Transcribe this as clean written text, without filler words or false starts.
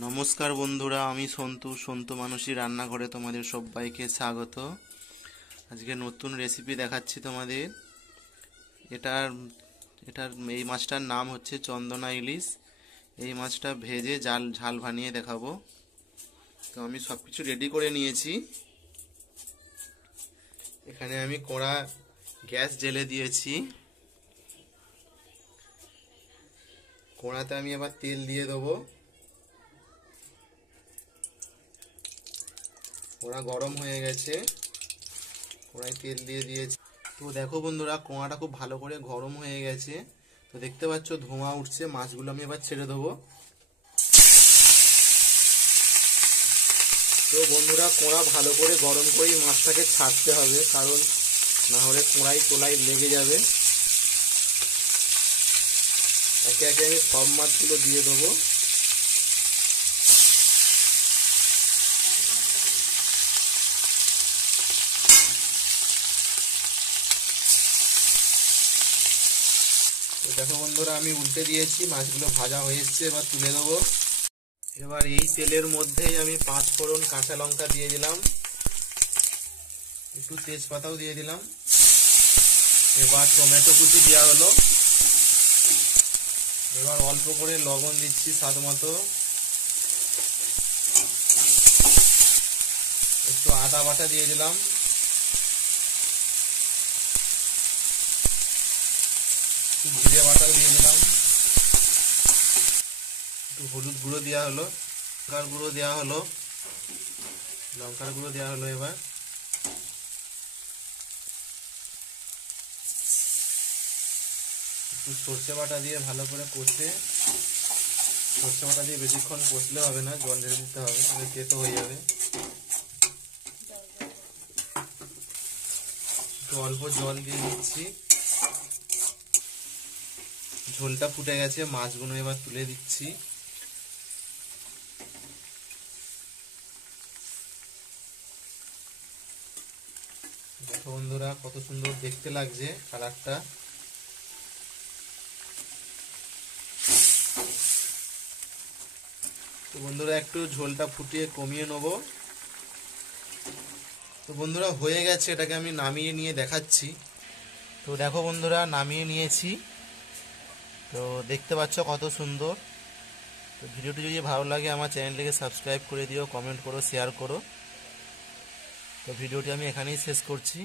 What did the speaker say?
নমস্কার বন্ধুরা, আমি সন্তু মানসী রান্নাঘরে তোমাদের সবাইকে স্বাগত। আজকে নতুন রেসিপি দেখাচ্ছি তোমাদের। এটার এটার এই মাছটার নাম হচ্ছে চন্দনা ইলিশ। এই মাছটা ভেজে ঝাল বানিয়ে দেখাবো। তো আমি সব কিছু রেডি করে নিয়েছি। এখানে আমি কড়া গ্যাস জ্বেলে দিয়েছি। কড়াতে আমি এবার তেল দিয়ে দেবো। কড়া গরম হয়ে গেছে, কড়াই তেল দিয়ে দিয়েছি। তো দেখো বন্ধুরা, কড়াটা খুব ভালো করে গরম হয়ে গেছে। তো দেখতে পাচ্ছ ধোঁয়া উঠছে। মাছগুলো আমি এবার ছেড়ে দেবো। তো বন্ধুরা, কড়া ভালো করে গরম করেই মাছটাকে ছাড়তে হবে, কারণ না হলে কড়াই তোলাই লেগে যাবে। একে একে আমি সব মাছগুলো দিয়ে দেবো। তো দেখো বন্ধুরা, আমি উল্টে দিয়েছি, মাছগুলো ভাজা হয়ে এসছে। এবার তুলে দেবো। এবার এই তেলের মধ্যেই আমি 5 ফোড়ন কাঁচা লঙ্কা দিয়ে দিলাম, একটু তেজপাতাও দিয়ে দিলাম। এবার টমেটো কুচি দেওয়া হলো। এবার অল্প করে লবণ দিচ্ছি স্বাদ মতো। একটু আদা বাটা দিয়ে দিলাম। একটু জিরে বাটাও দিয়ে দিলাম। একটু হলুদ গুঁড়ো দেওয়া হলো, লঙ্কার গুঁড়ো দেওয়া হলো, এবার একটু সর্ষে বাটা দিয়ে ভালো করে কষে, সর্ষে বাটা দিয়ে বেশিক্ষণ কষলে হবে না, জল ঢেলে দিতে হবে, তেতো হয়ে যাবে। একটু অল্প জল দিয়ে দিচ্ছি। ঝোলটা ফুটে গেছে, মাছগুলো এবার তুলে দিচ্ছি। দেখো বন্ধুরা, কত সুন্দর দেখতে লাগছে কালারটা। তো বন্ধুরা, একটু ঝোলটা ফুটিয়ে কমিয়ে নেব। তো বন্ধুরা, হয়ে গেছে, এটাকে আমি নামিয়ে নিয়ে দেখাচ্ছি। তো দেখো বন্ধুরা, নামিয়ে নিয়েছি। তো দেখতে পাচ্ছ কত সুন্দর। তো ভিডিওটি যদি ভালো লাগে আমার চ্যানেলটিকে সাবস্ক্রাইব করে দিও, কমেন্ট করো, শেয়ার করো। তো ভিডিওটি আমি এখানেই শেষ করছি।